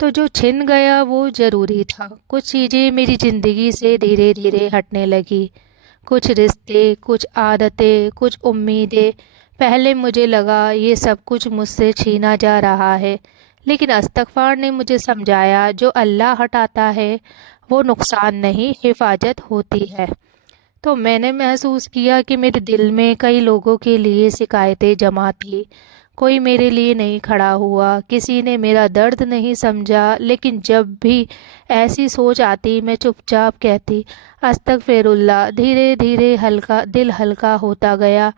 تو جو چھن گیا وہ ضروری تھا۔ کچھ چیزیں میری زندگی سے دھیرے دھیرے ہٹنے لگی، کچھ رشتے، کچھ عادتیں، کچھ امیدیں۔ پہلے مجھے لگا یہ سب کچھ مجھ سے چھینا جا رہا ہے، لیکن استغفار نے مجھے سمجھایا جو اللہ ہٹاتا ہے وہ نقصان نہیں، حفاظت ہوتی ہے۔ تو میں نے محسوس کیا کہ میرے دل میں کئی لوگوں کے لیے شکایتیں جمع تھی، کوئی میرے لیے نہیں کھڑا ہوا، کسی نے میرا درد نہیں سمجھا، لیکن جب بھی ایسی سوچ آتی میں چپ چاپ کہتی استغفر اللہ۔ دھیرے دھیرے دل ہلکا ہوتا گیا،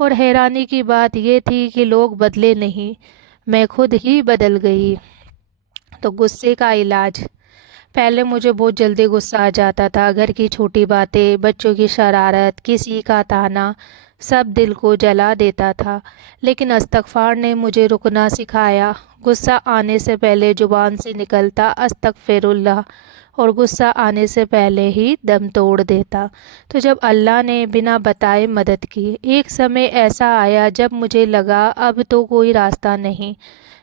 اور حیرانی کی بات یہ تھی کہ لوگ بدلے نہیں، میں خود ہی بدل گئی۔ تو غصے کا علاج۔ پہلے مجھے بہت جلدی غصہ آ جاتا تھا، گھر کی چھوٹی باتیں، بچوں کی شرارت، کسی کا طعنہ، سب دل کو جلا دیتا تھا، لیکن استغفار نے مجھے رکنا سکھایا۔ غصہ آنے سے پہلے زبان سے نکلتا استغفر اللہ، اور غصہ آنے سے پہلے ہی دم توڑ دیتا۔ تو جب اللہ نے بنا بتائے مدد کی، ایک سمے ایسا آیا جب مجھے لگا اب تو کوئی راستہ نہیں،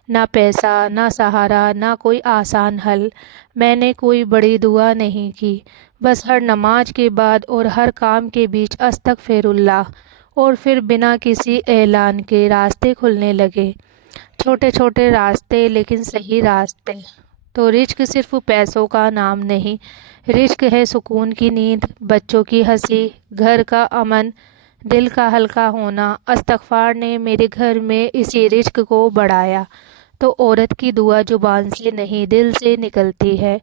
نہ پیسہ، نہ سہارا، نہ کوئی آسان حل۔ میں نے کوئی بڑی دعا نہیں کی، بس ہر نماز کے بعد اور ہر کام کے بیچ استغفر اللہ، اور پھر بنا کسی اعلان کے راستے کھلنے لگے، چھوٹے چھوٹے راستے لیکن صحیح راستے۔ تو رزق صرف پیسوں کا نام نہیں، رزق ہے سکون کی نیند، بچوں کی ہنسی، گھر کا امن، دل کا ہلکا ہونا۔ استغفار نے میرے گھر میں اسی رزق کو بڑھایا۔ تو عورت کی دعا زبان سے نہیں دل سے نکلتی ہے،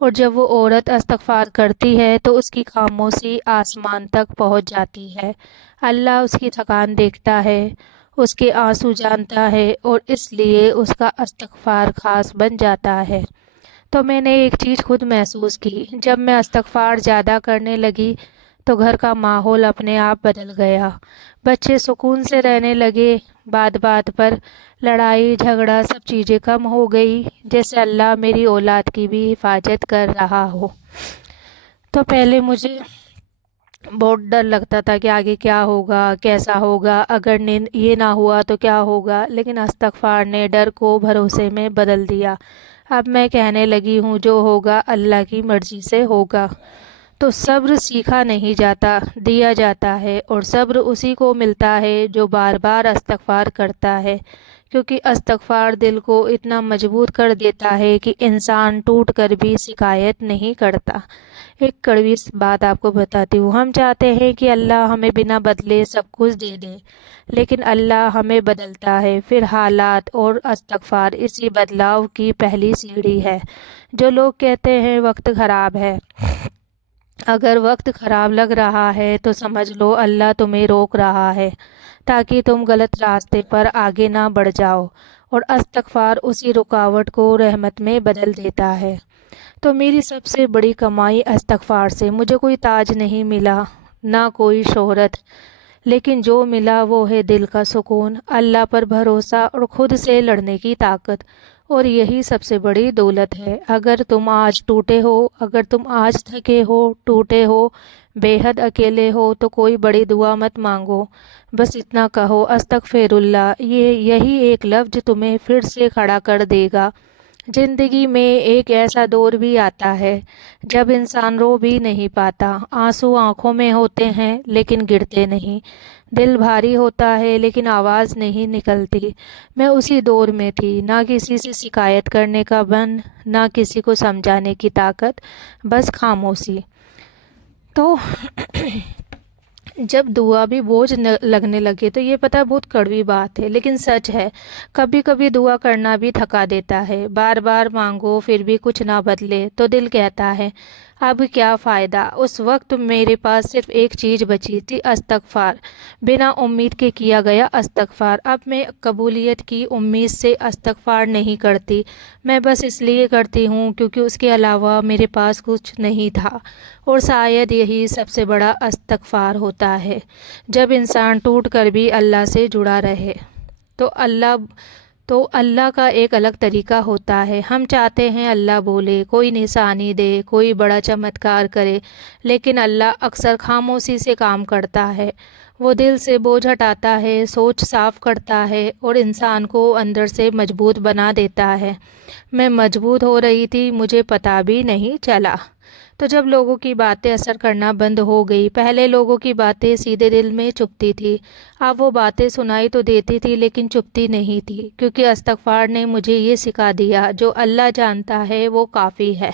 اور جب وہ عورت استغفار کرتی ہے تو اس کی خاموشی آسمان تک پہنچ جاتی ہے۔ اللہ اس کی تھکان دیکھتا ہے، اس کے آنسو جانتا ہے، اور اس لیے اس کا استغفار خاص بن جاتا ہے۔ تو میں نے ایک چیز خود محسوس کی، جب میں استغفار زیادہ کرنے لگی تو گھر کا ماحول اپنے آپ بدل گیا۔ بچے سکون سے رہنے لگے، بات بات پر لڑائی جھگڑا سب چیزیں کم ہو گئی، جیسے اللہ میری اولاد کی بھی حفاظت کر رہا ہو۔ تو پہلے مجھے بہت ڈر لگتا تھا کہ آگے کیا ہوگا، کیسا ہوگا، اگر یہ نہ ہوا تو کیا ہوگا، لیکن استغفار نے ڈر کو بھروسے میں بدل دیا۔ اب میں کہنے لگی ہوں جو ہوگا اللہ کی مرضی سے ہوگا۔ تو صبر سیکھا نہیں جاتا، دیا جاتا ہے، اور صبر اسی کو ملتا ہے جو بار بار استغفار کرتا ہے، کیونکہ استغفار دل کو اتنا مضبوط کر دیتا ہے کہ انسان ٹوٹ کر بھی شکایت نہیں کرتا۔ ایک کڑوی بات آپ کو بتاتی ہوں، ہم چاہتے ہیں کہ اللہ ہمیں بنا بدلے سب کچھ دے دے، لیکن اللہ ہمیں بدلتا ہے، پھر حالات، اور استغفار اسی بدلاؤ کی پہلی سیڑھی ہے۔ جو لوگ کہتے ہیں وقت خراب ہے، اگر وقت خراب لگ رہا ہے تو سمجھ لو اللہ تمہیں روک رہا ہے تاکہ تم غلط راستے پر آگے نہ بڑھ جاؤ، اور استغفار اسی رکاوٹ کو رحمت میں بدل دیتا ہے۔ تو میری سب سے بڑی کمائی استغفار سے، مجھے کوئی تاج نہیں ملا، نہ کوئی شہرت، لیکن جو ملا وہ ہے دل کا سکون، اللہ پر بھروسہ، اور خود سے لڑنے کی طاقت، اور یہی سب سے بڑی دولت ہے۔ اگر تم آج ٹوٹے ہو، اگر تم آج تھکے ہو، ٹوٹے ہو، بے حد اکیلے ہو، تو کوئی بڑی دعا مت مانگو، بس اتنا کہو استغفر اللہ۔ یہی ایک لفظ تمہیں پھر سے کھڑا کر دے گا۔ زندگی میں ایک ایسا دور بھی آتا ہے جب انسان رو بھی نہیں پاتا، آنسو آنکھوں میں ہوتے ہیں لیکن گرتے نہیں، دل بھاری ہوتا ہے لیکن آواز نہیں نکلتی۔ میں اسی دور میں تھی، نہ کسی سے شکایت کرنے کا بن، نہ کسی کو سمجھانے کی طاقت، بس خاموشی۔ تو جب دعا بھی بوجھ لگنے لگے تو یہ پتہ بہت کڑوی بات ہے لیکن سچ ہے، کبھی کبھی دعا کرنا بھی تھکا دیتا ہے، بار بار مانگو پھر بھی کچھ نہ بدلے تو دل کہتا ہے اب کیا فائدہ۔ اس وقت میرے پاس صرف ایک چیز بچی تھی، استغفار، بنا امید کے کیا گیا استغفار۔ اب میں قبولیت کی امید سے استغفار نہیں کرتی، میں بس اس لیے کرتی ہوں کیونکہ اس کے علاوہ میرے پاس کچھ نہیں تھا، اور شاید یہی سب سے بڑا استغفار ہوتا ہے، جب انسان ٹوٹ کر بھی اللہ سے جڑا رہے۔ تو اللہ تو اللہ کا ایک الگ طریقہ ہوتا ہے. ہم چاہتے ہیں اللہ بولے، کوئی نشانی دے، کوئی بڑا چمتکار کرے، لیکن اللہ اکثر خاموشی سے کام کرتا ہے. وہ دل سے بوجھ ہٹاتا ہے، سوچ صاف کرتا ہے اور انسان کو اندر سے مضبوط بنا دیتا ہے. میں مضبوط ہو رہی تھی، مجھے پتہ بھی نہیں چلا. تو جب لوگوں کی باتیں اثر کرنا بند ہو گئی، پہلے لوگوں کی باتیں سیدھے دل میں چبھتی تھی. اب وہ باتیں سنائی تو دیتی تھی لیکن چبھتی نہیں تھی، کیونکہ استغفار نے مجھے یہ سکھا دیا، جو اللہ جانتا ہے وہ کافی ہے.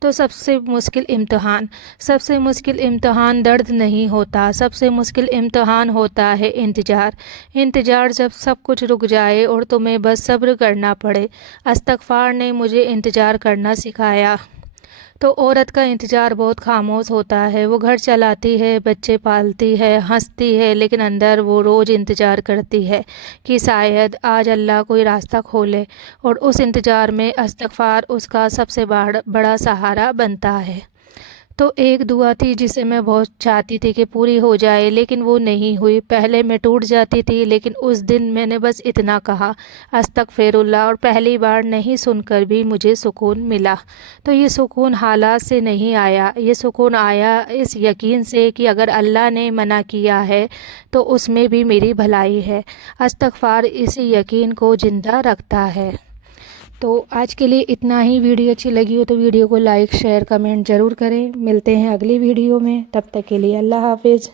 تو سب سے مشکل امتحان درد نہیں ہوتا، سب سے مشکل امتحان ہوتا ہے انتظار. انتظار جب سب کچھ رک جائے اور تمہیں بس صبر کرنا پڑے. استغفار نے مجھے انتظار کرنا سکھایا. تو عورت کا انتظار بہت خاموش ہوتا ہے. وہ گھر چلاتی ہے، بچے پالتی ہے، ہنستی ہے، لیکن اندر وہ روز انتظار کرتی ہے کہ شاید آج اللہ کوئی راستہ کھولے. اور اس انتظار میں استغفار اس کا سب سے بڑا سہارا بنتا ہے. تو ایک دعا تھی جسے میں بہت چاہتی تھی کہ پوری ہو جائے، لیکن وہ نہیں ہوئی. پہلے میں ٹوٹ جاتی تھی، لیکن اس دن میں نے بس اتنا کہا، استغفر اللہ، اور پہلی بار نہیں سن کر بھی مجھے سکون ملا. تو یہ سکون حالات سے نہیں آیا، یہ سکون آیا اس یقین سے کہ اگر اللہ نے منع کیا ہے تو اس میں بھی میری بھلائی ہے. استغفار اسی یقین کو زندہ رکھتا ہے. تو آج کے لیے اتنا ہی. ویڈیو اچھی لگی ہو تو ویڈیو کو لائک، شیئر، کمنٹ ضرور کریں. ملتے ہیں اگلی ویڈیو میں، تب تک کے لیے اللہ حافظ.